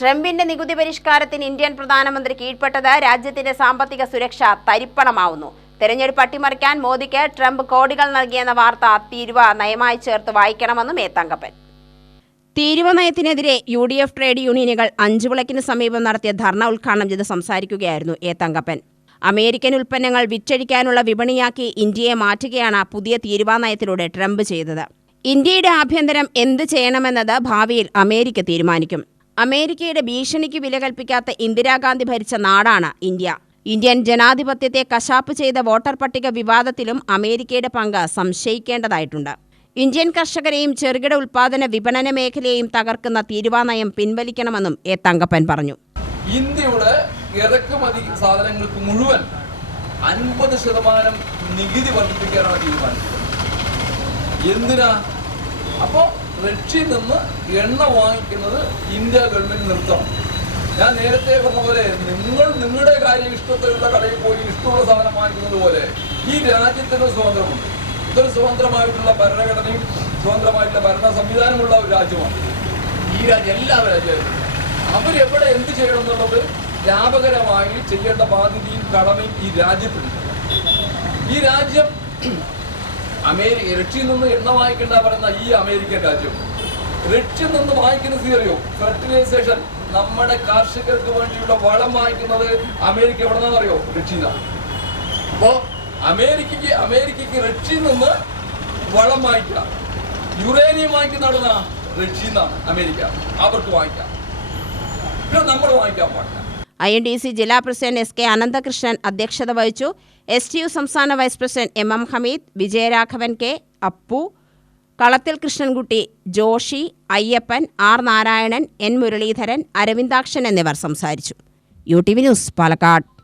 ട്രംപിന്റെ നികുതി പരിഷ്കാരത്തിന് ഇന്ത്യൻ പ്രധാനമന്ത്രി കീഴ്പ്പെട്ടത് രാജ്യത്തിന്റെ സാമ്പത്തിക സുരക്ഷ തരിപ്പണമാവുന്നു. തെരഞ്ഞെടുപ്പ് അട്ടിമറിക്കാൻ മോദിക്ക് ട്രംപ് കോടികൾ നൽകിയെന്ന വാർത്ത തീരുവ നയമായി ചേർത്ത് വായിക്കണമെന്നും ഏത്തങ്കപ്പൻ തീരുവ നയത്തിനെതിരെ യു ഡി എഫ് ട്രേഡ് യൂണിയനുകൾ അഞ്ചു അഞ്ചുവിളക്കിന് സമീപം നടത്തിയ ധർണ ഉദ്ഘാടനം ചെയ്ത് സംസാരിക്കുകയായിരുന്നു ഏത്തങ്കപ്പൻ അമേരിക്കൻ ഉൽപ്പന്നങ്ങൾ വിറ്റഴിക്കാനുള്ള വിപണിയാക്കി ഇന്ത്യയെ മാറ്റുകയാണ് പുതിയ തീരുവ നയത്തിലൂടെ ട്രംപ് ചെയ്തത്. ഇന്ത്യയുടെ ആഭ്യന്തരം എന്ത് ചെയ്യണമെന്നത് ഭാവിയിൽ അമേരിക്ക തീരുമാനിക്കും. അമേരിക്കയുടെ ഭീഷണിക്ക് വില കൽപ്പിക്കാത്ത ഇന്ദിരാഗാന്ധി ഭരിച്ച നാടാണ് ഇന്ത്യ. ഇന്ത്യൻ ജനാധിപത്യത്തെ കശാപ്പ് ചെയ്ത വോട്ടർ പട്ടിക വിവാദത്തിലും അമേരിക്കയുടെ പങ്ക് സംശയിക്കേണ്ടതായിട്ടുണ്ട്. ഇന്ത്യൻ കർഷകരെയും ചെറുകിട ഉൽപാദന വിപണന മേഖലയെയും തകർക്കുന്ന തീരുവാ നയം പിൻവലിക്കണമെന്നും എ. തങ്കപ്പൻ പറഞ്ഞു. ഇന്ത്യയുടെ ഇറക്കുമതി സാധനങ്ങൾക്ക് മുഴുവൻ അൻപത് ശതമാനം നികുതി വർദ്ധിപ്പിക്കാനാണ് തീരുമാനിച്ചത്. എന്തിനാ അപ്പോ റഷ്യയിൽ നിന്ന് എണ്ണ വാങ്ങിക്കുന്നത് ഇന്ത്യ ഗവൺമെന്റ് നിർത്തണം. ഞാൻ നേരത്തെ പറഞ്ഞ പോലെ നിങ്ങൾ നിങ്ങളുടെ കാര്യം ഇഷ്ടത്തിലുള്ള കടയിൽ പോയി ഇഷ്ടമുള്ള സാധനം വാങ്ങിക്കുന്നത് പോലെ ഈ രാജ്യത്തിന് സ്വാതന്ത്ര്യമുണ്ട്. ഇതൊരു സ്വതന്ത്രമായിട്ടുള്ള ഭരണഘടനയും സ്വതന്ത്രമായിട്ടുള്ള ഭരണ സംവിധാനമുള്ള ഒരു രാജ്യമാണ്. ഈ രാജ്യം എല്ലാ രാജ്യവും അവരെവിടെ എന്ത് ചെയ്യണം എന്നുള്ളത് വ്യാപകരമായി ചെയ്യേണ്ട ബാധ്യതയും കടമയും ഈ രാജ്യത്തിനുണ്ട് ഈ രാജ്യം അമേരിക്ക റഷ്യയിൽ നിന്ന് എണ്ണ വാങ്ങിക്കണ്ട പറയുന്ന ഈ അമേരിക്കൻ രാജ്യം. റഷ്യയിൽ നിന്ന് വാങ്ങിക്കുന്ന സീറിയോ? ഫെർട്ടിലൈസേഷൻ നമ്മുടെ കാർഷികർക്ക് വേണ്ടിയുള്ള വളം വാങ്ങിക്കുന്നത് അമേരിക്ക എവിടെ നിന്നറിയോ റഷ്യയിൽ അപ്പോ അമേരിക്കക്ക് അമേരിക്കക്ക് റഷ്യയിൽ നിന്ന് വളം വാങ്ങിക്കാം യുറേനിയം വാങ്ങിക്കുന്ന അവിടെ റഷ്യയിൽ നിന്നാണ്. അമേരിക്ക. അവർക്ക് വാങ്ങിക്കാം. പിന്നെ നമ്മൾ വാങ്ങിക്കാൻ പാടില്ല. ഐ എൻ ഡി സി ജില്ലാ പ്രസിഡന്റ് എസ് കെ അനന്തകൃഷ്ണൻ അധ്യക്ഷത വഹിച്ചു. എസ് ടി യു സംസ്ഥാന vice president M M Hameed Vijayaraghavan K Appu Kalathil Krishnankutty Joshy Ayyappan R Narayanan N Muraleedharan Aravindakshan എന്നിവർ സംസാരിച്ചു. U T V news Palakkad.